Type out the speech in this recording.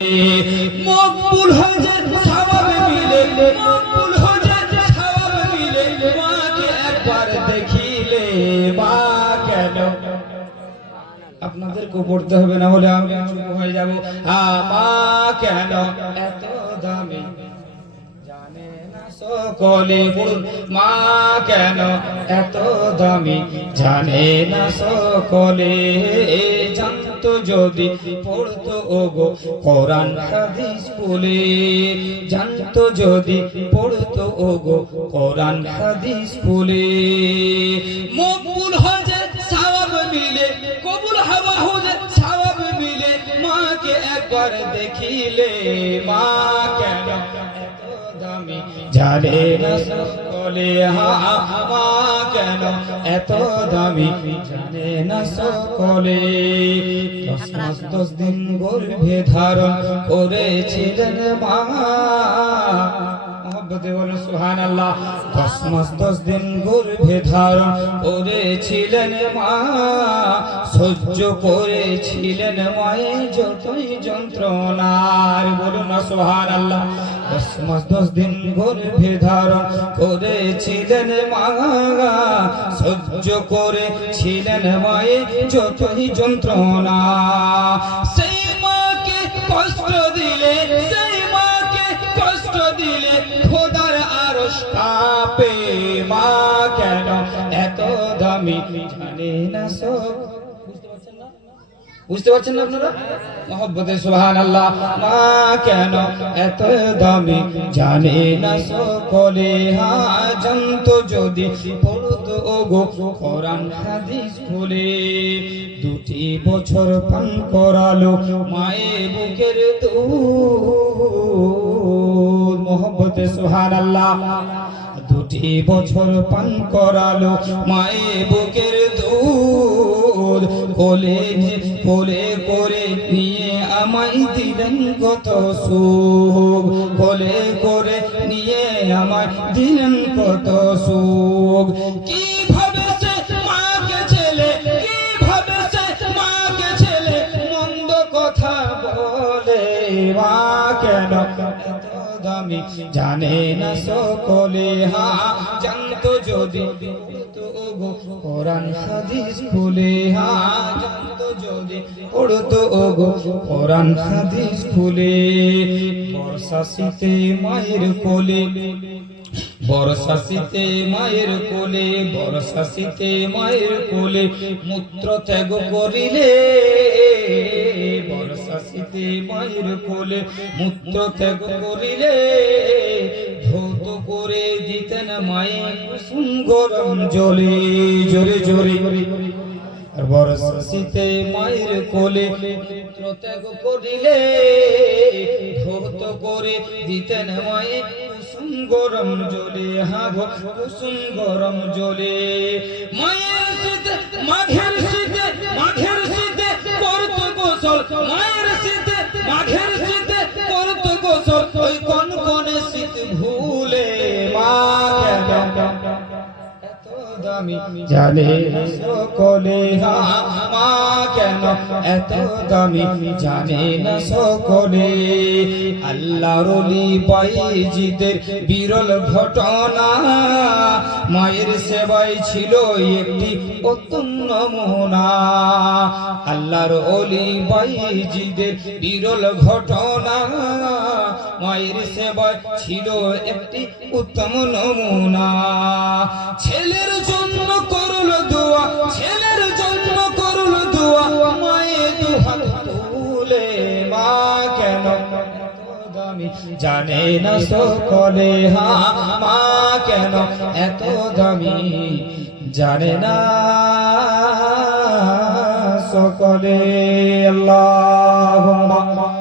মকবুল হয়ে যায় সওয়াব মিলে, মকবুল হয়ে যায় সওয়াব মিলে। মাকে একবার দেখিলে মা কেন, আপনাদেরকে পড়তে হবে না হলে আমি চুপ হয়ে যাব। মা কেন এত দামি জানে না সকলে, বলুন মা কেন এত দামি জানে না সকলে। জানতো যদি পড়তো ওগো কোরআন হাদিস বলে, জানতো যদি পড়তো ওগো কোরআন হাদিস বলে। মকবুল হয়ে যায় সওয়াব মিলে, কবুল হওয়া হয়ে যায় সওয়াব মিলে। মাকে একবার দেখিলে মা কেন এত দামি জানে না সকলে। মা কেন এত দামি জানে না সকলে। 10 মাস 10 দিন গর্ভে ধারণ করেছিলেন মা, মহব্বতে বলুন সুবহানাল্লাহ। 10 মাস 10 দিন গর্ভে ধারণ করেছিলেন মা, সহ্য করেছিলেন মায়ের যতই যন্ত্রণার, বলুন না সুবহানাল্লাহ। 10 মাস 10 দিন গর্ভে ধারণ করেছিলেন মা, সহ্য করেছিলেন মায়ের যতই যন্ত্রণা। সেই মাকে কষ্ট দিলে, সেই মাকে কষ্ট দিলে খোদার আরশ কাঁপে। মা কেন এত দামি জানে না সব, বুঝতে পারছেন না আপনারা? মহব্বতে সুবহানাল্লাহ। মা কেন এত দামি জানে না সকলে। জানতো যদি পড়তো ওগো কোরআন হাদিস বলে। 2টি বছর পান করালো মায়ের বুকের দুধ, মহব্বতে সুবহানাল্লাহ। 2টি বছর পান করালো মায়ের বুকের দুধ, কোলে কোলে করে নিয়ে আমায় দিলেন কত সুখ, কোলে করে নিয়ে আমায় দিলেন কত সুখ। কিভাবে সে মাকে ছেলে, কিভাবে সে মাকে ছেলে মন্দ কথা বলে। মা কেন এত দামি জানে না সকলে। জানতো যদি পড়তো ওগো কোরআন হাদিস বলে, জানতো যদি পড়তো ওগো কোরআন হাদিস বলে। বর্ষা শীতে মায়ের কোলে, বর্ষা শীতে মায়ের কোলে, বর্ষা শীতে মায়ের কোলে মূত্র ত্যাগ করিলে। বর্ষা শীতে মায়ের কোলে মূত্র ত্যাগ করিলে, ধৌত করে দিতেন মায়ে কুসুম গরম জলে, জোরে জোরে। আর বর্ষা শীতে মায়ের কোলে মূত্র ত্যাগ করিলে, ধৌত করে দিতেন মায়ে কুসুম গরম জলে। কুসুম গরম জলে। মায়ের শীতে, মাঘের শীতে, মাঘের শীতে করতো গোসল, মায়ের শীতে, মাঘের শীতে করতো গোসল। ওই কনকনে শীত ভুলে মা কেন এত দামি জানে সকলে। মা কেন এত দামি জানে না সকলে। আল্লাহর ওলি বাইজিদের বিরল ঘটনা, মায়ের সেবায় ছিল একটি উত্তম নমুনা। আল্লাহর ওলি বাইজিদের বিরল ঘটনা, মায়ের সেবায় ছিল একটি উত্তম নমুনা। ছেলের জন্য করলো দোয়া, ছেলের জন্য করলো দোয়া, মায়ের দুহাত তুলে। মা কেন দামি জানে না সকলে। মা কেন এত দামি জানে না সকলে। আল্লাহুম্মা